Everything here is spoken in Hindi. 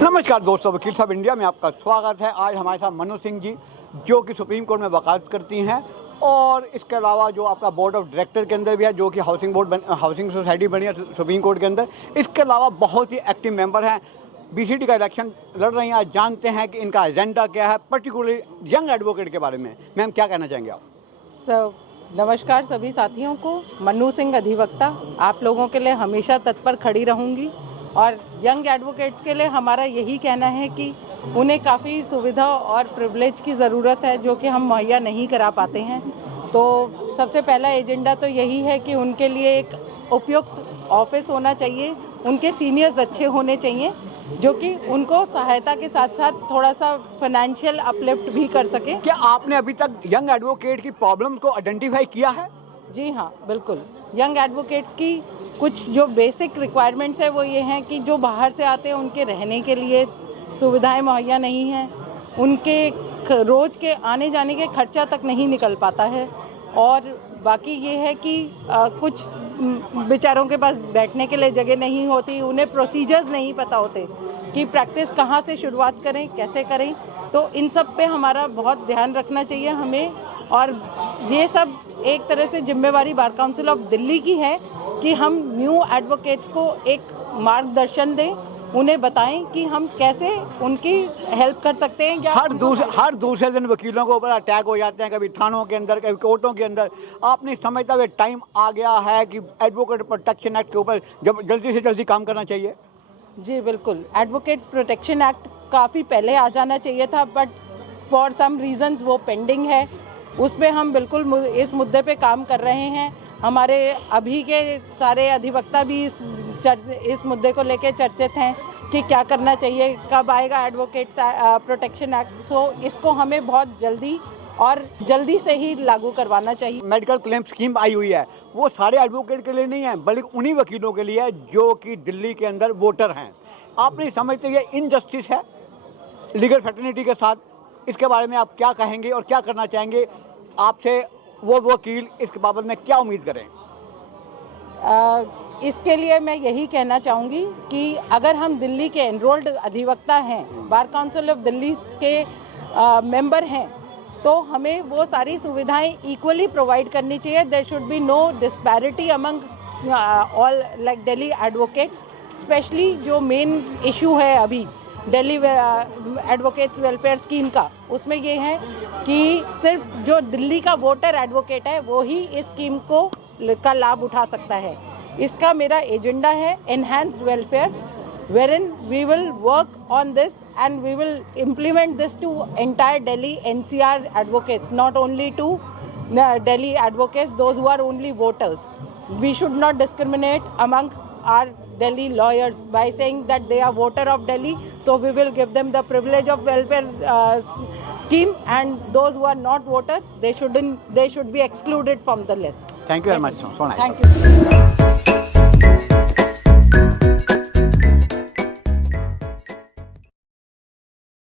नमस्कार दोस्तों, वकील साहब इंडिया में आपका स्वागत है। आज हमारे साथ मनु सिंह जी जो कि सुप्रीम कोर्ट में वकालत करती हैं और इसके अलावा जो आपका बोर्ड ऑफ डायरेक्टर के अंदर भी है, जो कि हाउसिंग सोसाइटी बनी है सुप्रीम कोर्ट के अंदर। इसके अलावा बहुत ही एक्टिव मेंबर हैं, बीसीडी का इलेक्शन लड़ रही हैं। आज जानते हैं कि इनका एजेंडा क्या है, पर्टिकुलरली यंग एडवोकेट के बारे में। मैम, क्या कहना चाहेंगे आप? नमस्कार सभी साथियों को। मनु सिंह अधिवक्ता आप लोगों के लिए हमेशा तत्पर खड़ी रहूंगी और यंग एडवोकेट्स के लिए हमारा यही कहना है कि उन्हें काफ़ी सुविधा और प्रिविलेज की ज़रूरत है जो कि हम मुहैया नहीं करा पाते हैं। तो सबसे पहला एजेंडा तो यही है कि उनके लिए एक उपयुक्त ऑफिस होना चाहिए, उनके सीनियर्स अच्छे होने चाहिए जो कि उनको सहायता के साथ साथ थोड़ा सा फाइनेंशियल अपलिफ्ट भी कर सके। क्या आपने अभी तक यंग एडवोकेट की प्रॉब्लम को आइडेंटिफाई किया है? जी हाँ, बिल्कुल। यंग एडवोकेट्स की कुछ जो बेसिक रिक्वायरमेंट्स है वो ये हैं कि जो बाहर से आते हैं उनके रहने के लिए सुविधाएं मुहैया नहीं हैं, उनके रोज़ के आने जाने के खर्चा तक नहीं निकल पाता है, और बाकी ये है कि कुछ बेचारों के पास बैठने के लिए जगह नहीं होती, उन्हें प्रोसीजर्स नहीं पता होते कि प्रैक्टिस कहाँ से शुरुआत करें, कैसे करें। तो इन सब पे हमारा बहुत ध्यान रखना चाहिए हमें, और ये सब एक तरह से जिम्मेवारी बार काउंसिल ऑफ दिल्ली की है कि हम न्यू एडवोकेट्स को एक मार्गदर्शन दें, उन्हें बताएं कि हम कैसे उनकी हेल्प कर सकते हैं। हर दूसरे दिन वकीलों के ऊपर अटैक हो जाते हैं, कभी थानों के अंदर, कभी कोर्टों के अंदर। आप नहीं समझता हुए टाइम आ गया है कि एडवोकेट प्रोटेक्शन एक्ट के ऊपर जब जल्दी से जल्दी काम करना चाहिए? जी बिल्कुल, एडवोकेट प्रोटेक्शन एक्ट काफ़ी पहले आ जाना चाहिए था, बट फॉर सम रीजंस वो पेंडिंग है। उस पर हम बिल्कुल इस मुद्दे पे काम कर रहे हैं। हमारे अभी के सारे अधिवक्ता भी इस मुद्दे को लेकर चर्चित हैं कि क्या करना चाहिए, कब आएगा एडवोकेट प्रोटेक्शन एक्ट। सो इसको हमें बहुत जल्दी से ही लागू करवाना चाहिए। मेडिकल क्लेम स्कीम आई हुई है, वो सारे एडवोकेट के लिए नहीं है बल्कि उन्हीं वकीलों के लिए है जो कि दिल्ली के अंदर वोटर हैं। आप नहीं समझते ये इनजस्टिस है लीगल फ्रेटर्निटी के साथ? इसके बारे में आप क्या कहेंगे और क्या करना चाहेंगे? आपसे वो वकील इस बाबत में क्या उम्मीद करें? इसके लिए मैं यही कहना चाहूँगी कि अगर हम दिल्ली के एनरोल्ड अधिवक्ता हैं, बार काउंसिल ऑफ दिल्ली के मेंबर हैं, तो हमें वो सारी सुविधाएं इक्वली प्रोवाइड करनी चाहिए। There should be no disparity among all like Delhi advocates. Specially जो मेन इशू है अभी दिल्ली एडवोकेट्स वेलफेयर स्कीम का, उसमें ये है कि सिर्फ जो दिल्ली का वोटर एडवोकेट है वो ही इस स्कीम का लाभ उठा सकता है। इसका मेरा एजेंडा है enhanced welfare, wherein we will work on this and we will implement this to entire Delhi NCR advocates, not only to Delhi advocates, those who are only voters. We should not discriminate among our Delhi lawyers by saying that they are voter of Delhi, so we will give them the privilege of welfare scheme, and those who are not voter, they should be excluded from the list. Thank you very much. So nice. Thank you.